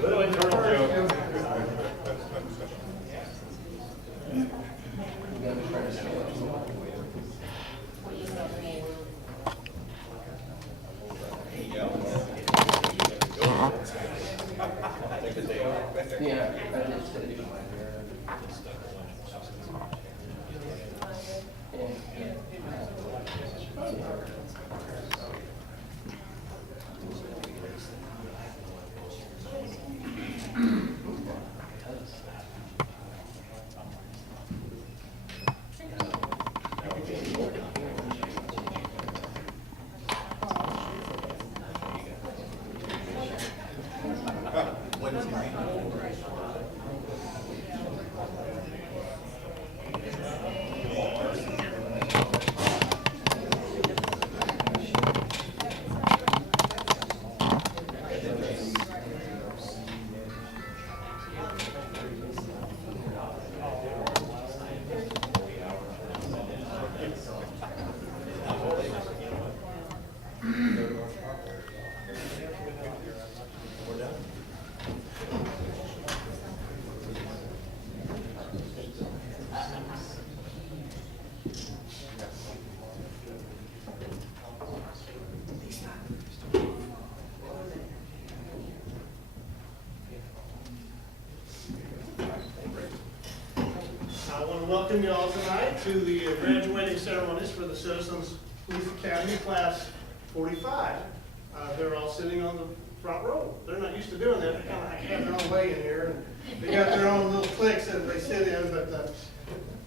Little internal joke. Yeah, I did too. I want to welcome you all tonight to the graduating ceremonies for the Citizens Police Academy Class 45. They're all sitting on the front row. They're not used to doing that. They kind of have their own way in here. And they got their own little cliques that they sit in, but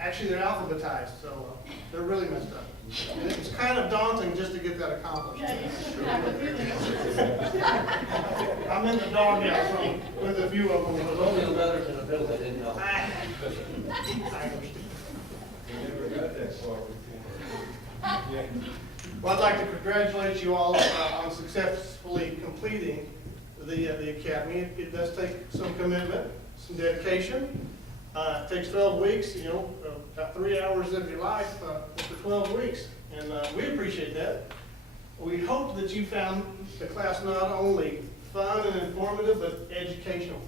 actually they're alphabetized, so they're really messed up. And it's kind of daunting just to get that accomplished. I'm in the doghouse with a few of them. There was only 11 in the building that didn't know. Well, I'd like to congratulate you all on successfully completing the academy. It does take some commitment, some dedication. It takes 12 weeks, you know, about 3 hours of your life for 12 weeks, and we appreciate that. We hope that you found the class not only fun and informative, but educational,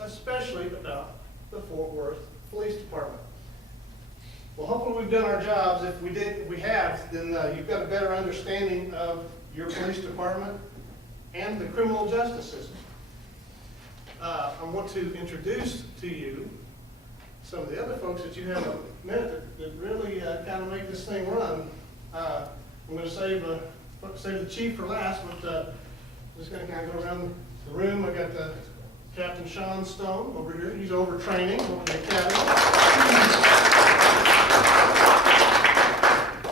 especially about the Fort Worth Police Department. Well, hopefully we've done our jobs. If we have, then you've got a better understanding of your police department and the criminal justice system. I want to introduce to you some of the other folks that you have met that really kind of make this thing run. I'm going to save the chief for last, but I'm just going to kind of go around the room. I got Captain Sean Stone over here. He's over training over the academy.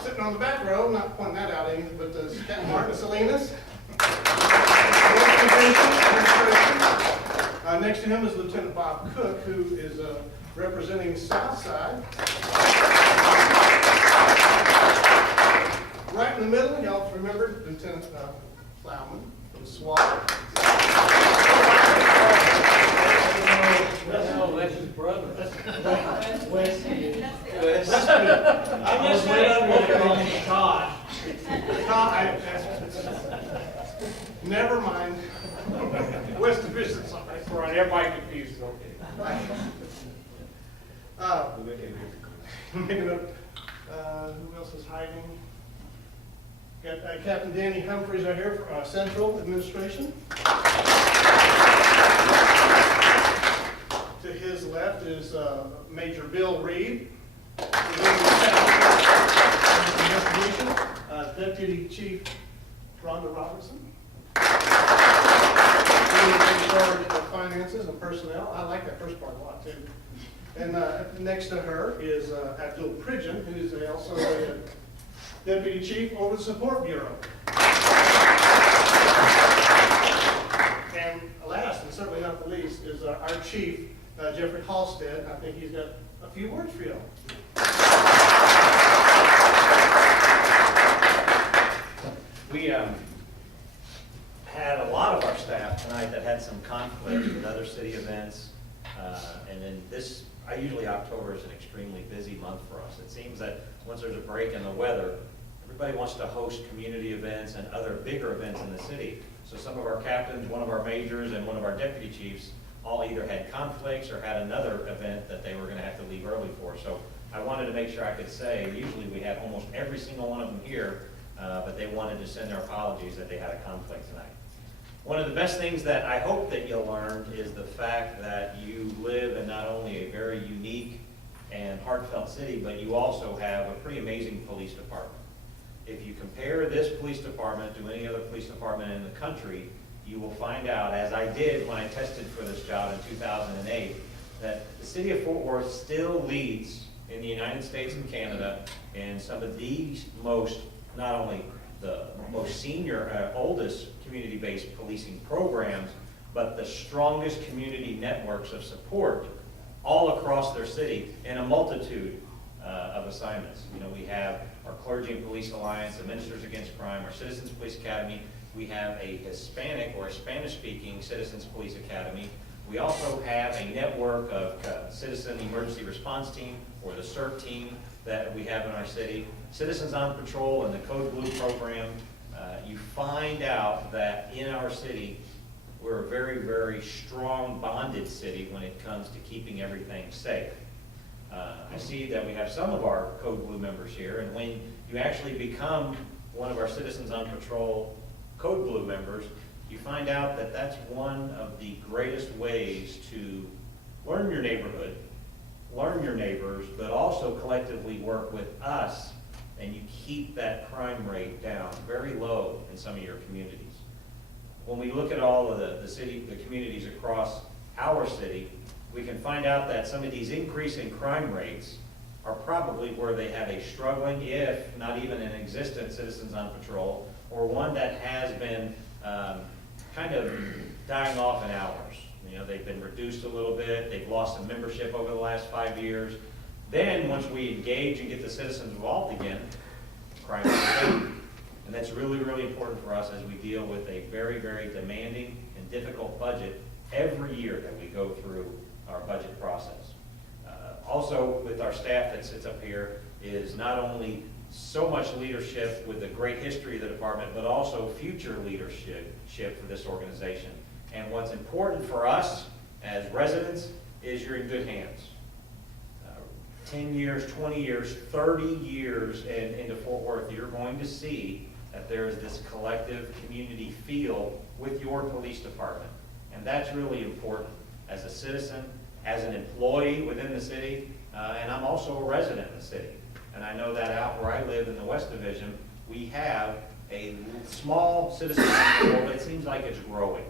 Sitting on the back row, not pointing that out any, but Captain Martin Salinas. Next to him is Lieutenant Bob Cook, who is representing Southside. Right in the middle, y'all remember Lieutenant Plowman from SWAT. No, that's his brother. Wesley. I was waiting on Todd. Never mind. West Division. Right, everybody confused, okay. Making up, who else is hiding? Got Captain Danny Humphreys right here for Central Administration. To his left is Major Bill Reed. Deputy Chief Rhonda Robertson. In charge finances and personnel. I like that first part a lot too. And next to her is Abdul Pridgen, who's also a deputy chief over the support bureau. And last, and certainly not the least, is our chief, Jeffrey Halstead. I think he's got a few words for you. We had a lot of our staff tonight that had some conflict with other city events. And then usually October is an extremely busy month for us. It seems that once there's a break in the weather, everybody wants to host community events and other bigger events in the city. So some of our captains, one of our majors, and one of our deputy chiefs all either had conflicts or had another event that they were going to have to leave early for. So I wanted to make sure I could say, usually we have almost every single one of them here, but they wanted to send their apologies that they had a conflict tonight. One of the best things that I hope that you'll learn is the fact that you live in not only a very unique and heartfelt city, but you also have a pretty amazing police department. If you compare this police department to any other police department in the country, you will find out, as I did when I tested for this job in 2008, that the city of Fort Worth still leads in the United States and Canada in some of the most, not only the most senior, oldest community-based policing programs, but the strongest community networks of support all across their city in a multitude of assignments. You know, we have our Clergy and Police Alliance, the Ministers Against Crime, our Citizens Police Academy. We have a Hispanic or Spanish-speaking Citizens Police Academy. We also have a network of Citizen Emergency Response Team, or the CERT team, that we have in our city. Citizens on Patrol and the Code Blue program. You find out that in our city, we're a very, very strong bonded city when it comes to keeping everything safe. I see that we have some of our Code Blue members here, and when you actually become one of our Citizens on Patrol Code Blue members, you find out that that's one of the greatest ways to learn your neighborhood, learn your neighbors, but also collectively work with us, and you keep that crime rate down very low in some of your communities. When we look at all of the communities across our city, we can find out that some of these increasing crime rates are probably where they have a struggling, if not even an existent Citizens on Patrol, or one that has been kind of dying off in hours. You know, they've been reduced a little bit, they've lost some membership over the last 5 years. Then, once we engage and get the citizens involved again, crime is down. And that's really, really important for us as we deal with a very, very demanding and difficult budget every year that we go through our budget process. Also, with our staff that sits up here, is not only so much leadership with the great history of the department, but also future leadership for this organization. And what's important for us as residents is you're in good hands. 10 years, 20 years, 30 years into Fort Worth, you're going to see that there is this collective community feel with your police department. And that's really important as a citizen, as an employee within the city, and I'm also a resident in the city. And I know that out where I live in the West Division, we have a small citizen patrol, but it seems like it's growing.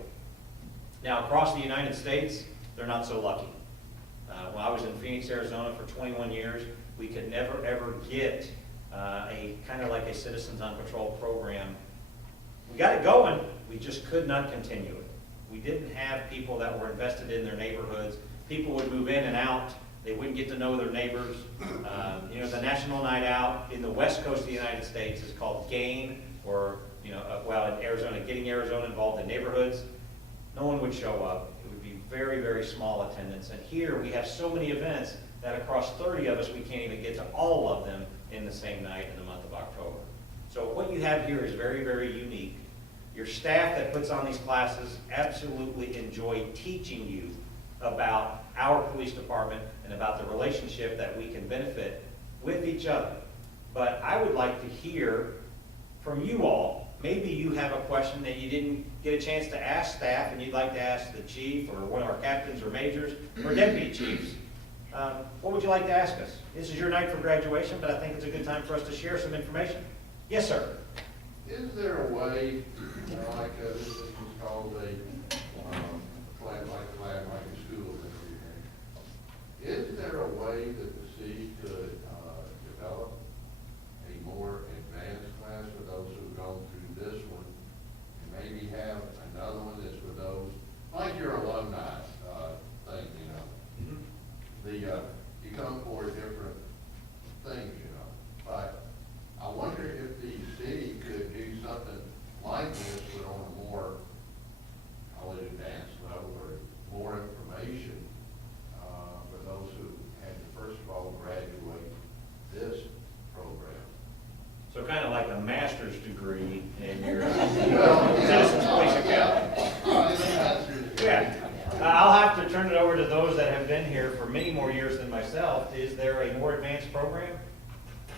Now, across the United States, they're not so lucky. When I was in Phoenix, Arizona for 21 years, we could never, ever get a kind of like a Citizens on Patrol program. We got it going, we just could not continue it. We didn't have people that were invested in their neighborhoods. People would move in and out. They wouldn't get to know their neighbors. You know, the National Night Out in the West Coast of the United States is called GAIN, or, you know, well, in Arizona, getting Arizona involved in neighborhoods. No one would show up. It would be very, very small attendance. And here we have so many events that across 30 of us, we can't even get to all of them in the same night in the month of October. So what you have here is very, very unique. Your staff that puts on these classes absolutely enjoy teaching you about our police department and about the relationship that we can benefit with each other. But I would like to hear from you all. Maybe you have a question that you didn't get a chance to ask staff and you'd like to ask the chief or one of our captains or majors or deputy chiefs. What would you like to ask us? This is your night for graduation, but I think it's a good time for us to share some information. Yes, sir. Is there a way, like this was called a like class way that the city could develop a more advanced class for those who've gone through this one, and maybe have another one that's for those, like your alumni thing, you know? You come for different things, you know? But I wonder if the city could do something like this, but on a more, call it advanced level, or more information for those who had to first of all graduate this program. So kind of like a master's degree in your Well, citizens police academy. Yeah. I'll have to turn it over to those that have been here for many more years than myself. Is there a more advanced program?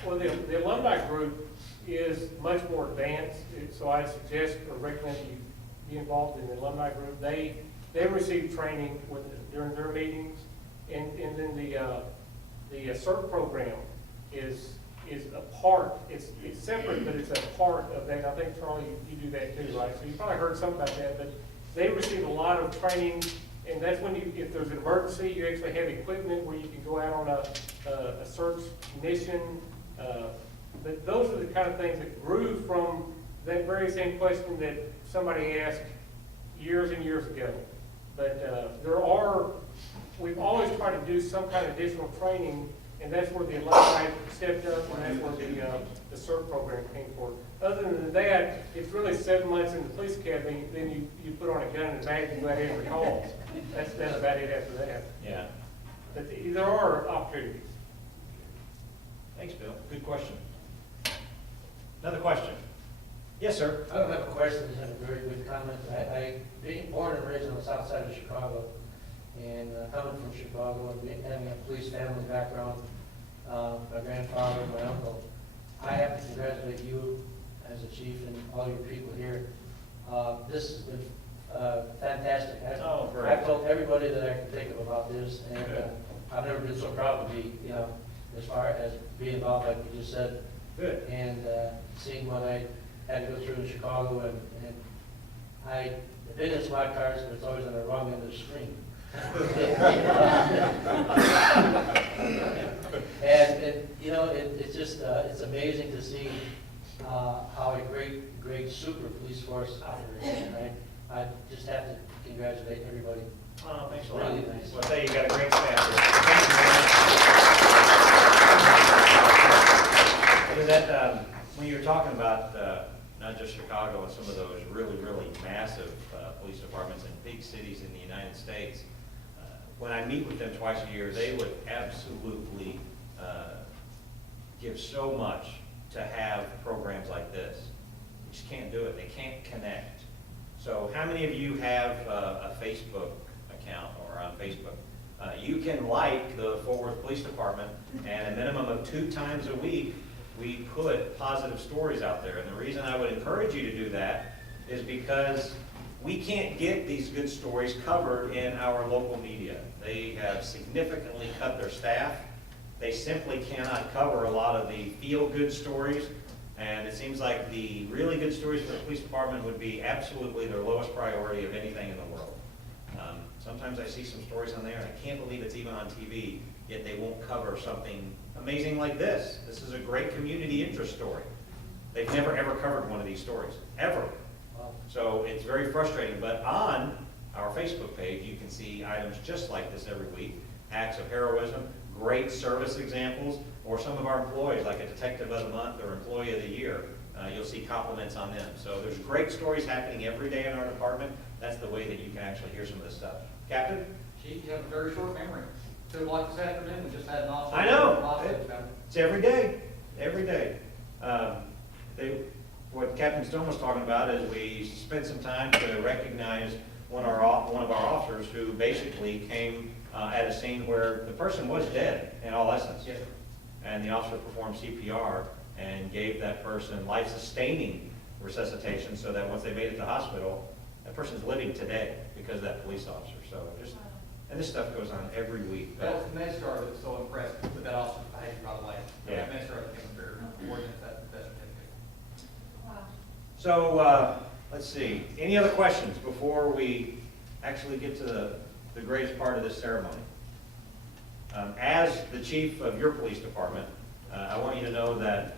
Well, the alumni group is much more advanced, so I suggest or recommend you be involved in the alumni group. They receive training during their meetings, and then the CERT program is a part, it's separate, but it's a part of that. I think, Charlie, you do that too, right? So you probably heard something about that, but they receive a lot of training, and that's when if there's an emergency, you actually have equipment where you can go out on a search mission. But those are the kind of things that grew from that very same question that somebody asked years and years ago. But we've always tried to do some kind of additional training, and that's where the alumni stepped up, and that's where the CERT program came forward. Other than that, it's really 7 months in the police academy, then you put on a gun and a bag and go out every call. That's about it after that. Yeah. But there are opportunities. Thanks, Bill. Good question. Another question? Yes, sir. I don't have a question, I just have a very good comment. I being born and raised on the south side of Chicago, and coming from Chicago and having a police family background, my grandfather, my uncle, I have to congratulate you as a chief and all your people here. This has been fantastic. Great. I've told everybody that I can think of about this, and I've never been so proud to be, as far as being involved, like you just said. Good. And seeing what I had to go through in Chicago, and I've been in SWAT cars, but it's always on the wrong end of the screen. And it's just, it's amazing to see how a great super police force operates. And I just have to congratulate everybody. Oh, thanks a lot. Really nice. Well, I tell you, you got a great staff here. Thank you very much. That, when you were talking about not just Chicago and some of those really, really massive police departments in big cities in the United States, when I meet with them twice a year, they would absolutely give so much to have programs like this. You just can't do it. They can't connect. So how many of you have a Facebook account or on Facebook? You can like the Fort Worth Police Department, and a minimum of 2 times a week, we put positive stories out there. And the reason I would encourage you to do that is because we can't get these good stories covered in our local media. They have significantly cut their staff. They simply cannot cover a lot of the feel-good stories. And it seems like the really good stories for the police department would be absolutely their lowest priority of anything in the world. Sometimes I see some stories on there, and I can't believe it's even on TV, yet they won't cover something amazing like this. This is a great community interest story. They've never, ever covered one of these stories, ever. So it's very frustrating. But on our Facebook page, you can see items just like this every week, acts of heroism, great service examples, or some of our employees, like a Detective of the Month or Employee of the Year. You'll see compliments on them. So there's great stories happening every day in our department. That's the way that you can actually hear some of this stuff. Captain? Chief, you have a very short memory. 2 o'clock this afternoon, we just had an officer. I know. It's every day. Every day. What Captain Stone was talking about is we spent some time to recognize one of our officers who basically came at a scene where the person was dead in all essence. Yes, sir. And the officer performed CPR and gave that person life-sustaining resuscitation so that once they made it to the hospital, that person's living today because of that police officer. So just, and this stuff goes on every week. That was the MedStar that was so impressed with that officer's behavior, by the way. Yeah. MedStar became very important at that certificate. So let's see. Any other questions before we actually get to the greatest part of this ceremony? As the chief of your police department, I want you to know that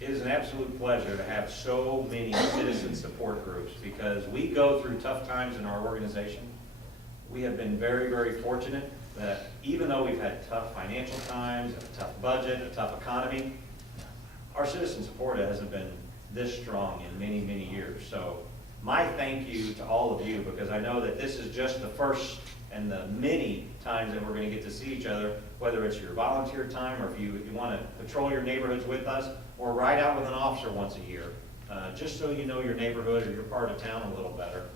it is an absolute pleasure to have so many citizen support groups, because we go through tough times in our organization. We have been very, very fortunate that even though we've had tough financial times, a tough budget, a tough economy, our citizen support hasn't been this strong in many, many years. So my thank you to all of you, because I know that this is just the first and the many times that we're going to get to see each other, whether it's your volunteer time or if you want to patrol your neighborhoods with us or ride out with an officer once a year, just so you know your neighborhood or your part of town a little better.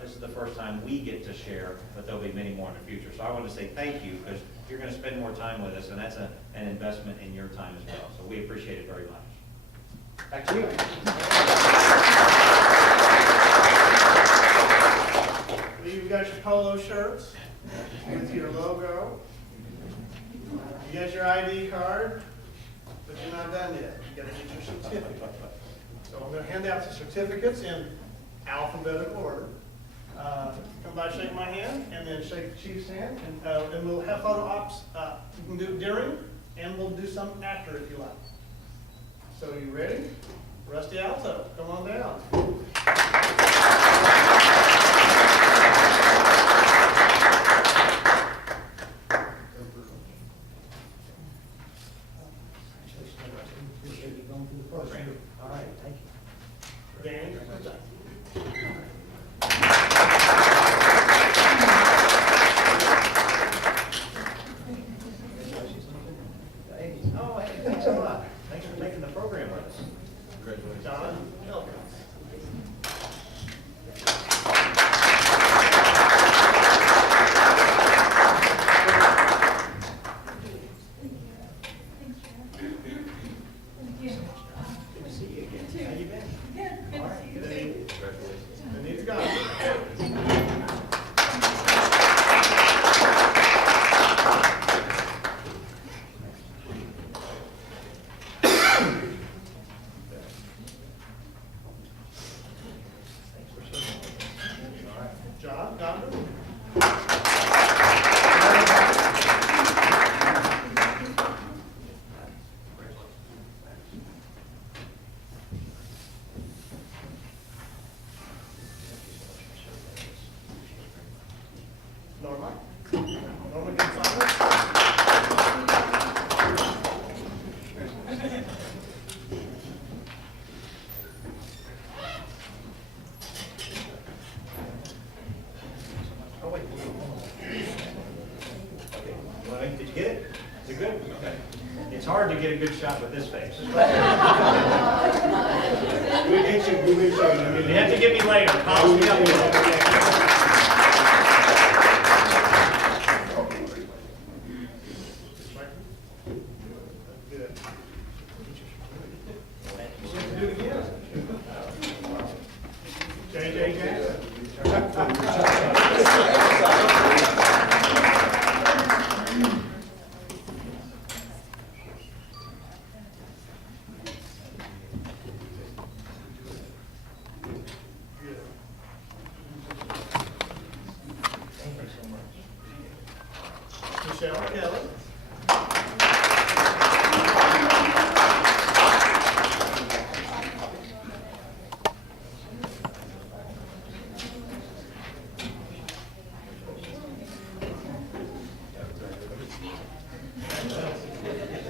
This is the first time we get to share, but there'll be many more in the future. So I want to say thank you, because you're going to spend more time with us, and that's an investment in your time as well. So we appreciate it very much. Back to you. You've got your polo shirts with your logo. You got your ID card, but you're not done yet. You gotta get your certificate. So I'm gonna hand out the certificates in alphabetical order. Come by, shake my hand, and then shake the chief's hand, and we'll have photo ops. You can do it during, and we'll do some after if you like. So you ready? Rusty Alto, come on down. All right, thank you. Danny? Oh, hey, thanks a lot. Thanks for taking the program with us. Congratulations. John? Good to see you again. How you been? Good All to right, see you good to too. see you. Anita Gone. Thanks for serving. All right. John, Donovan? Norma? Norma Gonzalez? Oh, wait. Okay, did you get it? Is it good? Okay. It's hard to get a good shot with this face. We get you, we get you. I mean, You have to get me later. Promise me up later. Good. Do it again. JJ Jackson. Good. Thank you so much. Michelle Kelly.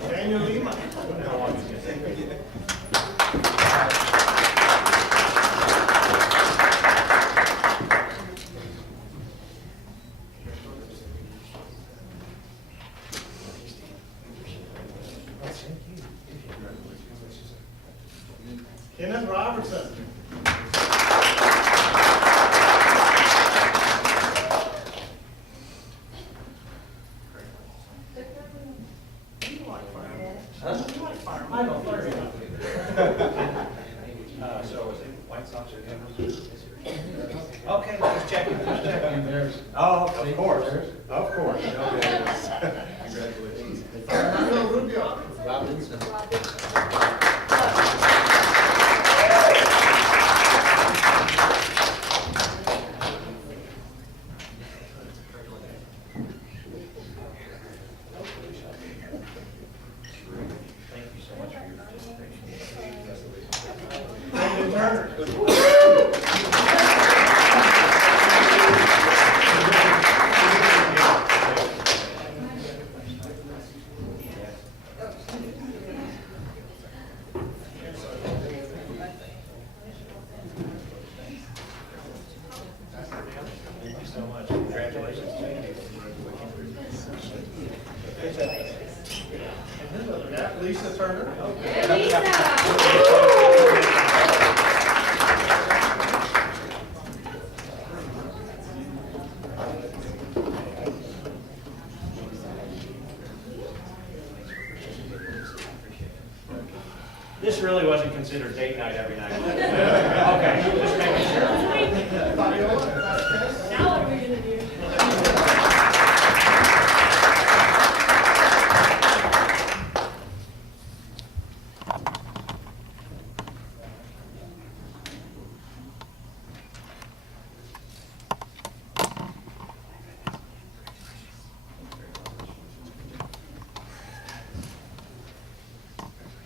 Daniel Lima. Kenneth Robertson. I don't worry. So is it White Sox or Denver? Okay, just checking, just checking. There's. Oh, of course, of course. Congratulations. Fernando Rubio. much. Congratulations to you. And who other than that, Lisa Turner. This really wasn't considered date night every night. Okay, just making sure. Fabiola, is that a test? Now what are we gonna do?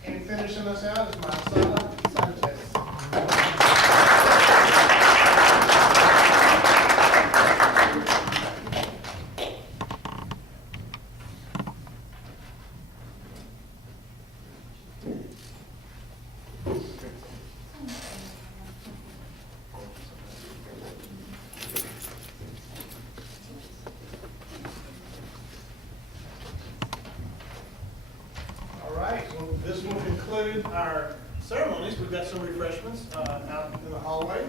And finishing us out is Marcela Sanchez. All right, well, this will conclude our ceremonies. We've got some refreshments out in the hallway.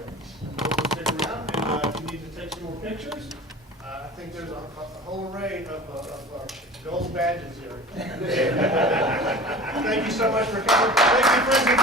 We'll stick around, and if you need to take some more pictures, I think there's a whole array of gold badges here. Thank you so much for coming. Thank you, friends and